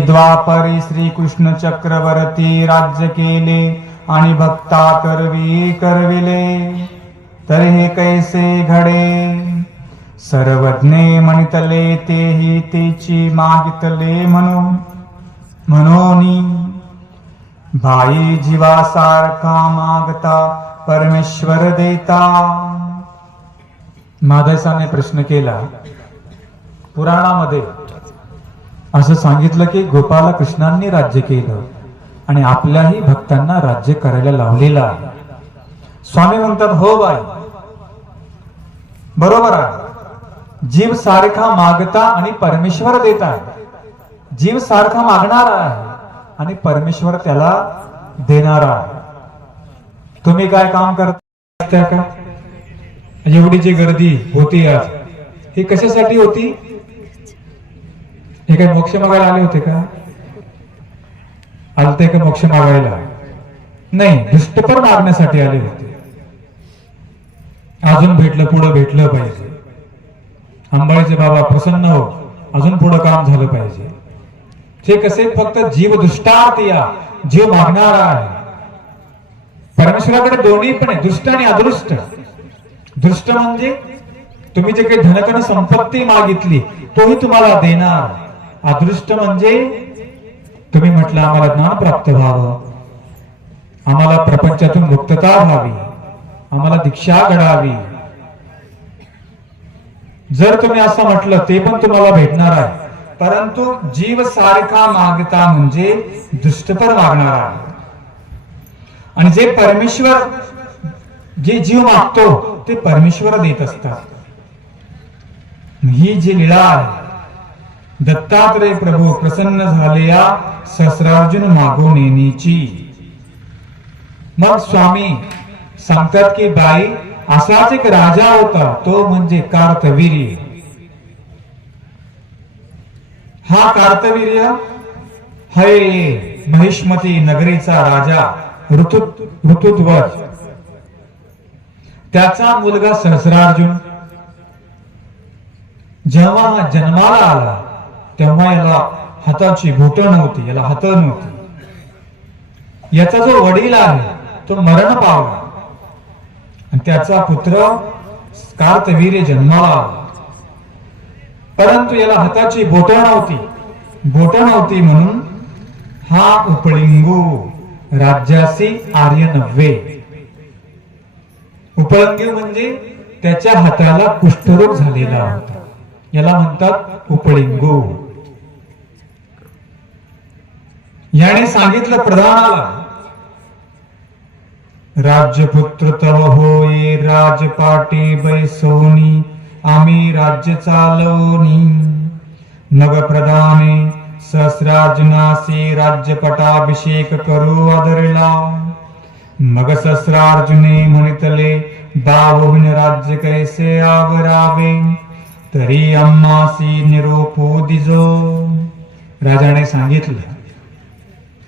द्वापरी श्रीकृष्ण चक्रवर्ती राज्य केले आणि भक्ता करवी करविले. तर हे कैसे घडे? सर्वज्ञे म्हणितले तेही तेची मागितले म्हणून. म्हणून भाई जीवासारखा मागता परमेश्वर देता. माधसाने प्रश्न केला पुराणामध्ये असं सांगितलं की गोपाल कृष्णांनी राज्य केलं आणि आपल्याही भक्तांना राज्य करायला लावलेलं आहे. स्वामी म्हणतात हो बाई. बरोबर आहे. जीव सारखा मागता आणि परमेश्वर देत आहे. जीव सारखा मागणार आहे आणि परमेश्वर त्याला देणारा आहे. तुम्ही काय काम करता? का? एवढी जी गर्दी होती आज ही कशासाठी होती? हे काही मोक्ष मागायला आले होते का? आलते का मोक्ष मागायला? नाही दुष्टपण मागण्यासाठी आले होते. अजून भेटलं पुढं भेटलं पाहिजे. अंबाळीचे बाबा प्रसन्न हो अजून पुढं काम झालं पाहिजे. ते कसे फक्त जीव दुष्टात या जीव मागणारा आहे. परमेश्वराकडे दोन्ही पण आहे दुष्ट आणि अदृष्ट दृष्ट म्हणजे तुम्ही जे काही धनकन संपत्ती मागितली तोही तुम्हाला देणार. अदृष्ट म्हणजे तुम्ही म्हटलं आम्हाला ज्ञान प्राप्त व्हावं. आम्हाला प्रपंचातून मुक्तता व्हावी. आम्हाला दीक्षा घडावी. जर तुम्ही असं म्हटलं ते पण तुम्हाला भेटणार आहे. परंतु जीव सारखा मागता म्हणजे दुष्टपर मागणार आहे. आणि जे परमेश्वर जे जीव मागतो ते परमेश्वर देत असतात. ही जी लीळा आहे दत्तात्रय प्रभू प्रसन्न झाले या सहस्रार्जुन मागून येण्याची मग स्वामी सांगतात की बाई असाच एक राजा होता तो म्हणजे कार्तवीर्य. हा कार्तवीर्य हय महिष्मती नगरीचा राजा ऋतु ऋतुध्वज. त्याचा मुलगा सहस्रार्जुन. जेव्हा हा जन्माला आला तेव्हा याला हाताची बोट नव्हती याला हात. नव्हती याचा जो वडील आहे तो मरण पावला. आणि त्याचा पुत्र कार्तवीर्य जन्माला आला. परंतु याला हाताची बोट नव्हती बोट नव्हती म्हणून हा उपलिंगू राज्यासी आर्य नव्हे उपलिंगू म्हणजे त्याच्या हाताला कुष्ठरोग झालेला होता. याला म्हणतात उपलिंगू. याने सांगितलं प्रधानाला राज्यपुत्र तव होय राजपाटे बैसोनी आम्ही राज्य चालवणी नवप्रधाने सहस्रार्जुनासी राज्यपटाभिषेक करू आदरला. मग सहस्रार्जुने म्हणितले बाबुन राज्य कैसे आवरावे? तरी अम्मासी निरोपो दिजो. राजाने सांगितलं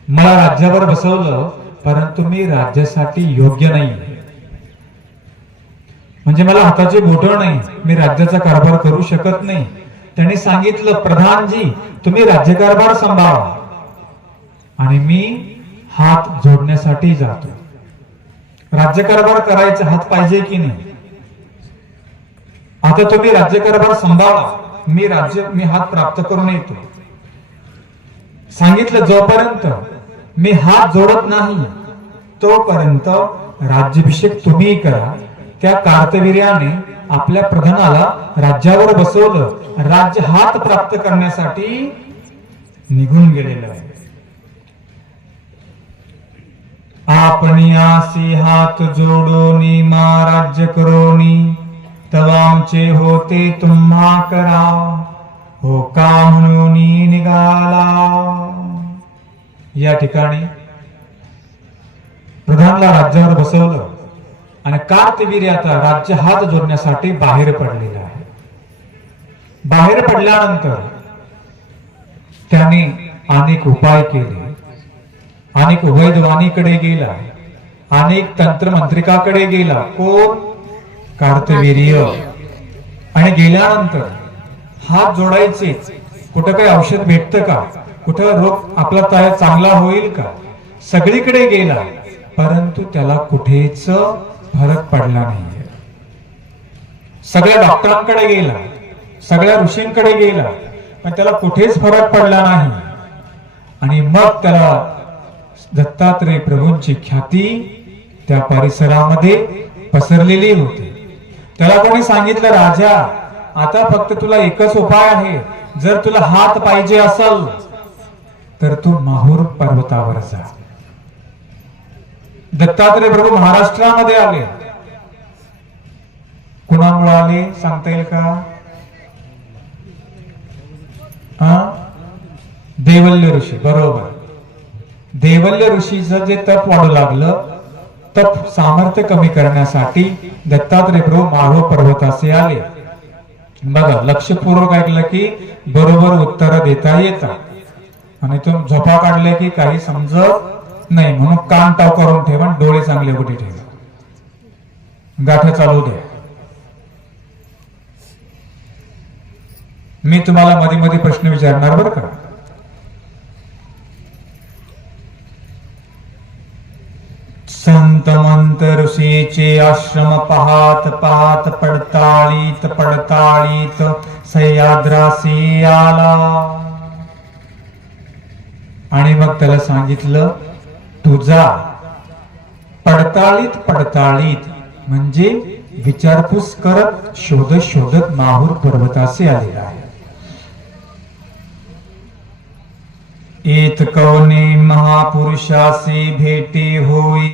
मला राज्यावर बसवलं परंतु मी राज्यासाठी योग्य नाही. म्हणजे मला हाताचे बोटं नाही मी राज्याचा कारभार करू शकत नाही. त्यांनी सांगितलं प्रधानजी तुम्ही राज्यकारभार सांभाळा. आणि मी हात जोडण्यासाठी जातो. राज्यकारभार करायचा हात पाहिजे की नाही? आता तुम्ही राज्यकारभार सांभाळा. मी राज्य मी हात प्राप्त करून येतो. सांगितलं जोपर्यंत मी हात जोडत नाही. तोपर्यंत राज्याभिषेक तुम्ही करा. त्या कार्तवीर्याने आपल्या प्रधानाला राज्यावर बसवलं. राज्य हात प्राप्त करण्यासाठी निघून गेलेलं आहे. आपण आसी हात जोडोनी मा राज्य करोनी. तवांचे होते तुम्हा करा. हो का म्हणून? या ठिकाणी प्रधानला राज्यावर बसवलं आणि कार्तवीर्य आता राज्य हात जोडण्यासाठी बाहेर पडलेला आहे. बाहेर पडल्यानंतर त्यांनी अनेक उपाय केले. अनेक वैद्यवाणीकडे गेला. अनेक तंत्रमंत्रिकाकडे गेला. कोण? कार्तवीर्य. आणि गेल्यानंतर हात जोडायचे. कुठं काही औषध भेटतं का? कुठं रोग आपला तया चांगला होईल का? सगळीकडे गेला परंतु त्याला कुठेच फरक पडला नाहीये. सगळ्या डॉक्टरांकडे गेला सगळ्या ऋषींकडे गेला पण त्याला कुठेच फरक पडला नाही. आणि मग त्याला दत्तात्रय प्रभूंची ख्याती त्या परिसरामध्ये पसरलेली होती. त्याला कोणी सांगितलं राजा आता फक्त तुला एकच उपाय आहे. जर तुला हात पाहिजे असल तर तू माहूर पर्वतावर जा. दत्तात्रय प्रभू महाराष्ट्रामध्ये आले. कुणामुळे आले सांगता येईल का? देवल्य ऋषी बरोबर. देवल्य ऋषीचं जे तप वाढू लागलं तप सामर्थ्य कमी करण्यासाठी दत्तात्रय प्रभू माळव पर्वताचे आले. बघा लक्षपूर्वक ऐकलं की बरोबर उत्तर देता येतात. आणि तो झोपा काढले की काही समजत नाही. म्हणून कान टाव करून ठेवा आणि डोळे चांगले उघडे ठेवा. गाठ चालू द्या. मी तुम्हाला मध्ये मध्ये प्रश्न विचारणार बरं का? संत मंत ऋषीचे आश्रम पाहात पाहात पडताळीत पडताळीत सह्याद्रासी आला. आणि मग त्याला सांगितलं तुझा पडताळीत पडताळीत म्हणजे विचारपूस करत शोधत शोधत माहूर पर्वतासे आलेला आहे. एत कवने महापुरुषासे भेटे होई